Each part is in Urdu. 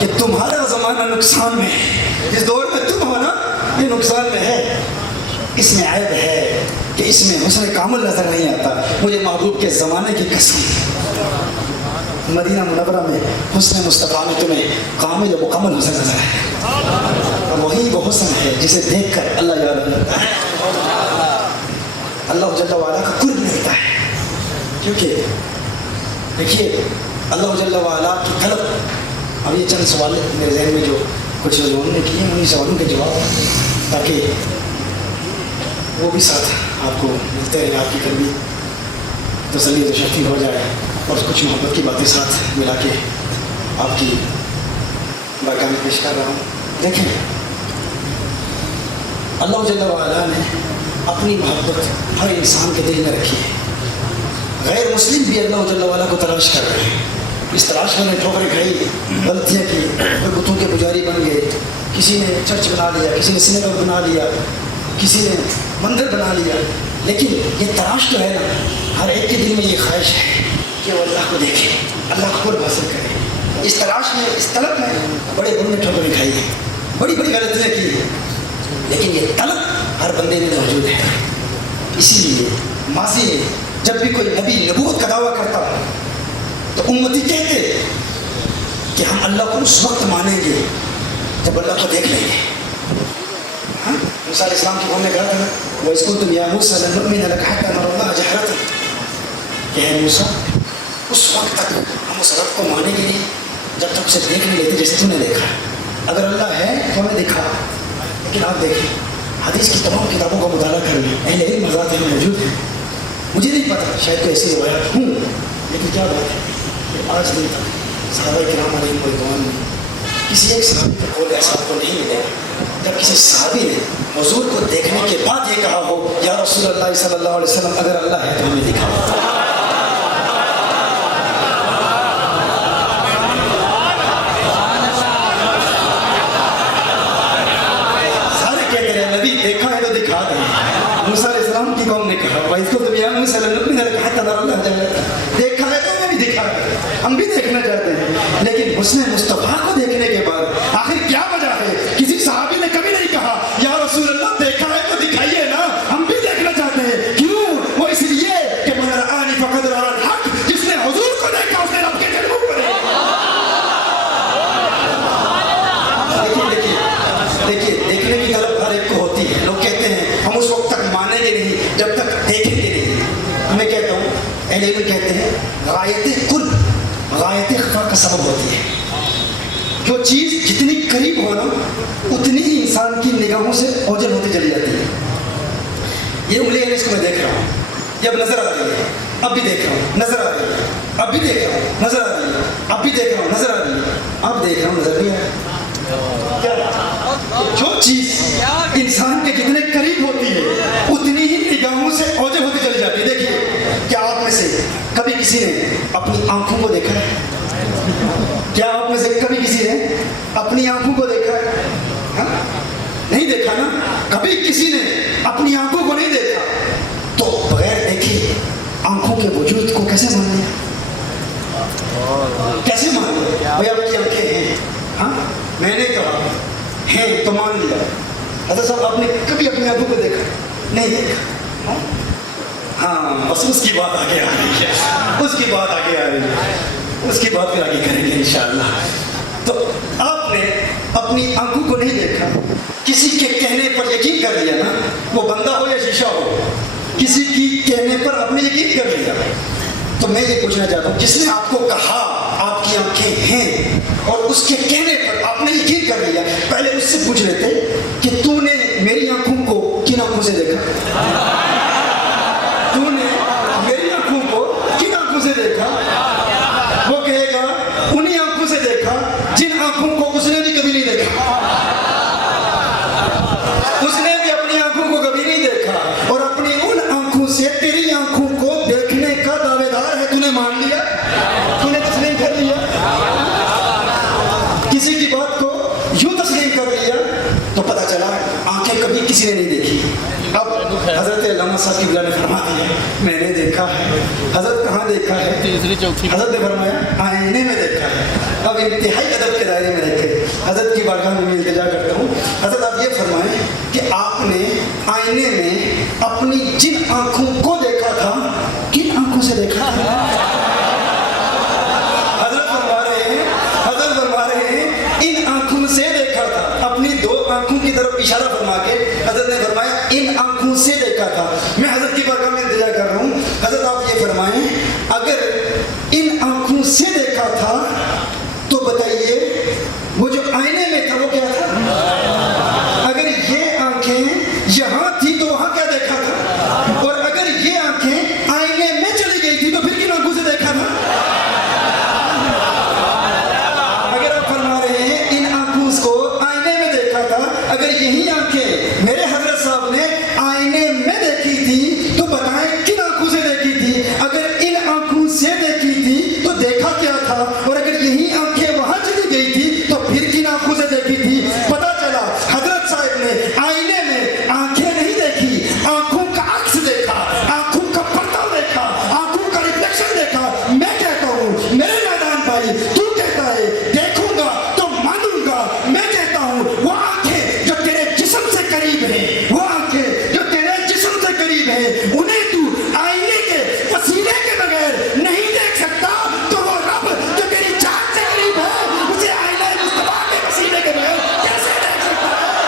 کہ تمہارا زمانہ نقصان میں ہے، جس دور میں تم ہو نا یہ نقصان میں ہے، اس میں عیب ہے کہ اس میں حسن کامل نظر نہیں آتا. مجھے محبوب کے زمانے کی قسم، مدینہ منورہ میں حسن مصطفیٰ میں تمہیں کامل و مکمل حسن نظر آئے. اور وہی وہ حسن ہے جسے دیکھ کر اللہ یاد رکھتا ہے، اللہ جل وعلا کا قرب ملتا ہے. کیونکہ دیکھیے اللہ جل وعلا کی طلب، اب یہ چند سوال میرے ذہن میں جو کچھ لوگوں نے کیے انہیں سوالوں کے جواب تاکہ وہ بھی ساتھ آپ کو ملتے رہے، آپ کی قلبی تسلی و شفیع ہو جائے، اور کچھ محبت کی باتیں ساتھ ملا کے آپ کی بارگاہ میں پیش کر رہا ہوں. دیکھیں اللہ جل وعلا نے اپنی محبت ہر انسان کے دل میں رکھی ہے. غیر مسلم بھی اللہ جل وعلا کو تلاش کر رہے ہیں. اس تلاش میں ٹھوکریں کھائی، غلطیاں کی، کوئی بتوں کے پجاری بن گئے، کسی نے چرچ بنا لیا، کسی نے سینیگاگ بنا لیا، کسی نے مندر بنا لیا. لیکن یہ تلاش جو ہے نا، ہر ایک کے دل میں یہ خواہش ہے کہ وہ اللہ کو دیکھے، اللہ کو قرب حاصل کرے. اس تلاش میں، اس طلب میں بڑے بڑے ٹھوکریں کھائی ہیں، بڑی بڑی غلطیاں کی ہیں، لیکن یہ طلب ہر بندے میں موجود ہے. اسی لیے ماضی میں جب بھی کوئی نبی نبوت کا دعویٰ کرتا تو امتی کہتے کہ ہم اللہ کو اس وقت مانیں گے جب اللہ کو دیکھ لیں گے. موسیٰ علیہ السلام کی قوم نے کہا تھا وَإِذْ قُلْتُمْ يَا مُوسَىٰ لَن نُؤْمِنَ لَكَ حَتَّىٰ نَرَى اللَّهَ جَهْرَةً، کہ اے موسیٰ اس وقت تک ہم اس رب کو مانیں گے نہیں جب تک اسے دیکھ نہیں لیتے جیسے تو نے دیکھا. اگر اللہ ہے تو ہمیں دکھا. لیکن آپ دیکھیں حدیث کی تمام کتابوں کا مطالعہ کر لیں، اہل علم مذاہب میں موجود ہیں. مجھے نہیں پتا شاید کوئی ایسی روایات ہوں، لیکن کیا بات ہے کہ آج دن تک صحابہ کرام علیہم رضوان میں کسی ایک صحابی کا قول ایسا آپ کو نہیں ملے جب کسی صحابی نے حضور کو دیکھنے کے بعد یہ کہا ہو یا رسول اللہ صلی اللہ علیہ وسلم اگر اللہ ہے تو ہمیں دکھاؤ. سارے کہتے ہیں نبی دیکھا ہے تو دکھا دیں. موسیٰ علیہ السلام کی قوم نے کہا بھائی اس کو تم یا موسیٰ علیہ السلام نے کہا تھا اللہ دیکھا ہے تو ہمیں بھی دکھا ہے، ہم بھی دیکھنا چاہتے ہیں. لیکن حسن مصطفیٰ کو دیکھنے کے بعد آخر کیا وجہ ہے؟ کسی صحابی نے کبھی نہیں کہا یا رسول اللہ دیکھا ہے تو دکھائیے نا، ہم بھی دیکھنا چاہتے ہیں. کیوں؟ وہ اس لیے کہ من رآنی فقد رأى الحق، جس نے حضور کو دیکھا اس نے رب کے قدموں کو دیکھا. دیکھیے دیکھنے کی طرف ہر ایک کو ہوتی ہے. لوگ کہتے ہیں ہم اس وقت تک مانیں گے نہیں جب تک دیکھیں گے نہیں. میں کہتا ہوں اہل علم کہتے ہیں غایت قرب غایت خفا کا سبب ہوتی ہے. جو چیز جتنی قریب ہو نا اتنی ہی انسان کی نگاہوں سے اوجھل ہوتی چلی جاتی ہے. یہ انگلی ہے اس کو میں دیکھ رہا ہوں، یہ اب نظر آ رہی ہے، اب بھی دیکھ رہا ہوں نظر آ رہی ہے، اب بھی دیکھ رہا ہوں نظر آ رہی ہے، اب بھی دیکھ رہا ہوں نظر آ رہی ہے، اب دیکھ رہا ہوں نظر نہیں آ رہی. جو چیز انسان کے جتنے قریب ہوتی ہے اتنی ہی نگاہوں سے اوجھل ہوتی چلی جاتی ہے. دیکھیے کیا آپ میں سے کبھی کسی نے اپنی آنکھوں کو دیکھا ہے؟ کیا آپ میں سے کبھی کسی نے اپنی آنکھوں کو دیکھا ہے؟ نہیں دیکھا نا. کبھی کسی نے اپنی آنکھوں کو نہیں دیکھا تو بغیر دیکھے آنکھوں کے وجود کو کیسے مان لیا؟ کیسے مان لیا؟ بھائی آپ کی آنکھیں ہیں، ہاں میں نے کہا ہیں تو مان لیا. حضرت صاحب آپ نے کبھی اپنی آنکھوں کو دیکھا؟ نہیں دیکھا. ہاں بس اس کی بات آگے آ رہی ہے، اس کی بات آگے آ رہی ہے، اس کی بات پھر آگے کریں گے انشاءاللہ. تو آپ نے اپنی آنکھوں کو نہیں دیکھا، کسی کے کہنے پر یقین کر لیا نا، وہ بندہ ہو یا شیشہ ہو، کسی کی کہنے پر آپ نے یقین کر لیا. تو میں یہ پوچھنا چاہتا ہوں جس نے آپ کو کہا آپ کی آنکھیں ہیں اور اس کے کہنے پر آپ نے یقین کر لیا، پہلے اس سے پوچھ لیتے کہ تو نے میری آنکھوں کو کن آنکھوں سے دیکھا؟ تو نے میری آنکھوں کو کن آنکھوں سے دیکھا؟ وہ کہے گا انہی آنکھوں سے دیکھا جن آنکھوں کو اس نے بھی کبھی نہیں دیکھا. اس نے بھی اپنی آنکھوں کو کبھی نہیں دیکھا اور اپنی ان آنکھوں سے تیری آنکھوں کو دیکھنے کا دعوے دار ہے. تو نے مان لیا، تو نے تسلیم کر لیا، کسی کی بات کو یوں تسلیم کر لیا تو پتہ چلا آنکھیں کبھی کسی نے نہیں دیکھی. اب حضرت علامہ صاحب کی بلا نے فرما دیا میں نے دیکھا ہے. حضرت کہاں دیکھا ہے؟ تیسری چوتھی. حضرت نے فرمایا آئینے میں دیکھا ہے. اب انتہائی ادب کے دائرے میں دیکھے حضرت کی بارگاہ میں التجا کرتا ہوں. حضرت آپ یہ فرمائیں کہ آپ نے آئینے میں اپنی جن آنکھوں کو دیکھا تھا کن آنکھوں سے دیکھا تھا؟ حضرت فرما رہے ہیں ان آنکھوں سے دیکھا تھا. اپنی دو آنکھوں کی طرف اشارہ فرما کے حضرت نے فرمایا ان آنکھوں سے دیکھا تھا. میں حضرت کی بارگاہ میں التجا کر رہا ہوں حضرت آپ یہ فرمائیں اگر ان آنکھوں سے دیکھا تھا تو بتائیے وہ جو آئینے میں تھا وہ کیا تھا؟ اگر یہ آنکھیں یہاں تھی تو وہاں کیا دیکھا تھا؟ اور اگر یہ آنکھیں آئینے میں چلی گئی تھی تو پھر کن آنکھوں سے دیکھا تھا؟ اگر آپ فرما رہے ہیں ان آنکھوں کو آئینے میں دیکھا تھا, اگر یہی آنکھیں میرے حضرت صاحب نے آئینے میں دیکھی تھی تو بتائیں کن آنکھوں سے دیکھی تھی؟ اگر ان آنکھوں سے دیکھی تھی تو دیکھا کیا تھا, اور اگر یہی آنکھیں وہاں چلی گئی تھی تو پھر کن آنکھوں سے دیکھی تھی؟ پتا چلا حضرت صاحب نے آئینے میں آنکھیں نہیں دیکھی, آنکھوں کا عکس دیکھا, آنکھوں کا پردہ دیکھا, آنکھوں کا ریفلیکشن دیکھا. میں کہتا ہوں میرے نادان بھائی تو کہتا ہے دیکھوں گا تو مانوں گا, میں کہتا ہوں وہ آنکھیں جو تیرے جسم سے قریب ہیں, وہ آنکھیں جو تیرے جسم سے قریب ہیں, انہیں تو آئینے کے وسیلے کے بغیر نہیں دیکھ سکتا, تو وہ رب جو تیری جان سے قریب ہے اسے آئینہ مصطفیٰ کے وسیلے کے بغیر کیسے دیکھ سکتا ہے؟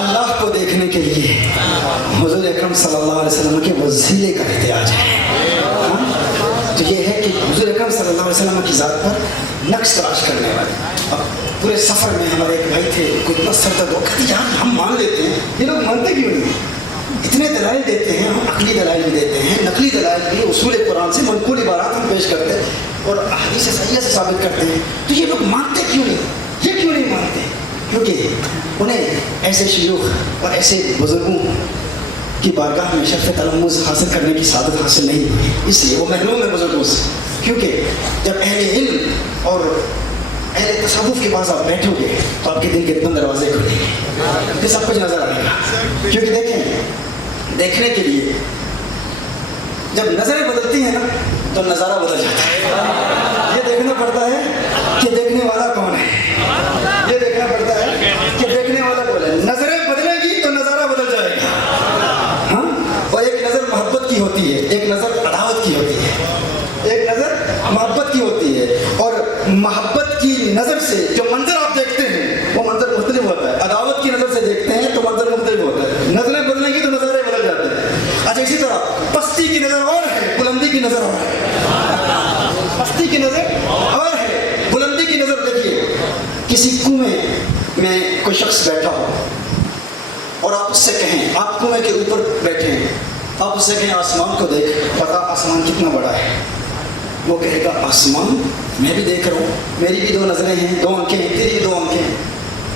اللہ کو دیکھنے کے لیے حضور اکرم صلی اللہ علیہ وسلم کے وسیلے کا احتیاج ہے. تو یہ ہے کہ حضور اکرم صلی اللہ علیہ وسلم کی ذات پر نقش تراش کرنے والے. اب پورے سفر میں ہمارے ایک بھائی تھے, کوئی اتنا سر درد ہو کہتے یار ہم مان لیتے ہیں, یہ لوگ مانتے کیوں نہیں؟ اتنے دلائل دیتے ہیں, ہم عقلی دلائل بھی دیتے ہیں, نقلی دلائل بھی, اصول قرآن سے منقول عبارات ہم پیش کرتے ہیں اور احادیث صحیحہ سے ثابت کرتے ہیں. تو یہ لوگ مانتے کیوں نہیں؟ یہ کیوں نہیں مانتے؟ کیونکہ انہیں ایسے شیوخ اور ایسے بزرگوں کی بارگاہ میں شرف تلمذ حاصل کرنے کی سعادت حاصل نہیں ہوئی, اس لیے وہ محروم ہے بزرگوں سے. کیونکہ جب اہل علم اور اہل تصوف کے پاس آپ بیٹھو گے تو آپ کے دل کے اتنے دروازے کھلیں گے کہ سب کچھ نظر آئے گا. کیونکہ دیکھیں دیکھنے کے لیے جب نظریں بدلتی ہیں نا تو نظارہ بدل جاتا ہے. یہ دیکھنا پڑتا ہے کہ دیکھنے والا کون ہے, یہ دیکھنا پڑتا ہے کہ دیکھنے والا کون ہے. نظریں بدلے گی تو نظارہ بدل جائے گا. ہاں, اور ایک نظر محبت کی ہوتی ہے, ایک نظر عداوت کی ہوتی ہے, ایک نظر محبت کی ہوتی ہے. اور محبت کی نظر سے جو منظر آپ دیکھتے ہیں وہ منظر مختلف ہوتا ہے, عداوت کی نظر سے دیکھتے ہیں تو منظر مختلف ہوتا ہے. نظریں بدلیں گی تو نظارے بدل جاتے ہیں. اچھا, اسی طرح پستی کی نظر اور ہے, بلندی کی نظر اور ہے. پستی کی نظر اور ہے, بلندی کی نظر. دیکھیے کسی کنویں میں کوئی شخص بیٹھا ہو اور آپ اس سے کہیں, آپ کنویں کے اوپر بیٹھے ہیں, آپ اس سے کہیں آسمان کو دیکھ, پتا آسمان کتنا بڑا ہے. وہ کہے گا آسمان میں بھی دیکھ رہا ہوں, میری بھی دو نظریں ہیں, دو آنکھیں ہیں, تیری بھی دو آنکھیں ہیں,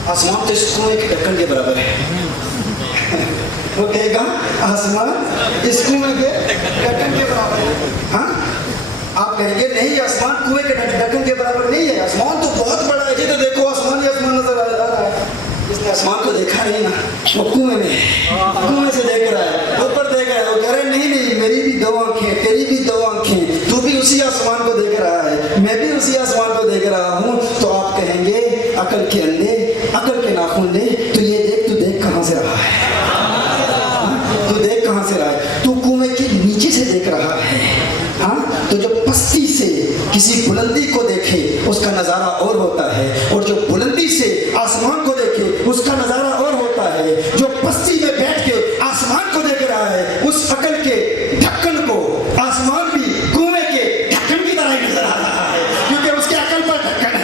آسمان تو اس کنویں کے ڈھکن کے برابر ہے. وہ کہے گا آسمان اس کنویں کے ڈھکن کے برابر ہے. ہاں, آپ کہیں گے نہیں آسمان کنویں کے ڈھکن کے برابر نہیں ہے, آسمان تو بہت بڑا ہے. جی تو دیکھو آسمان ہی آسمان نظر آ رہا ہے. اس نے آسمان کو دیکھا نہیں نا, وہ کنویں میں کنویں سے دیکھ رہا ہے, اوپر دیکھ رہا ہے. وہ کہہ رہے نہیں نہیں, میری بھی دو آنکھیں, تیری بھی دو آنکھیں, تو بھی اسی آسمان کو دیکھ رہا ہے, میں بھی اسی آسمان کو دیکھ رہا ہوں. تو آپ کہیں گے عقل کے اندھے, عقل کے ناخن لے, تو یہ دیکھ, تو دیکھ کہاں سے رہا ہے, تو دیکھ کہاں سے رہا ہے, تو کنویں کے نیچے سے دیکھ رہا ہے. ہاں, تو جو پستی سے کسی بلندی کو دیکھے اس کا نظارہ اور ہوتا ہے, اور جو بلندی سے آسمان کو دیکھے اس کا نظارہ اور ہوتا ہے. جو پستی میں بیٹھ کے آسمان کو دیکھ رہا ہے اس عقل کے ڈھکن کو آسمان بھی کنویں کے ڈھکن کی طرح ہی نظر آ رہا ہے, کیونکہ اس کے عقل پر ڈھکن ہے.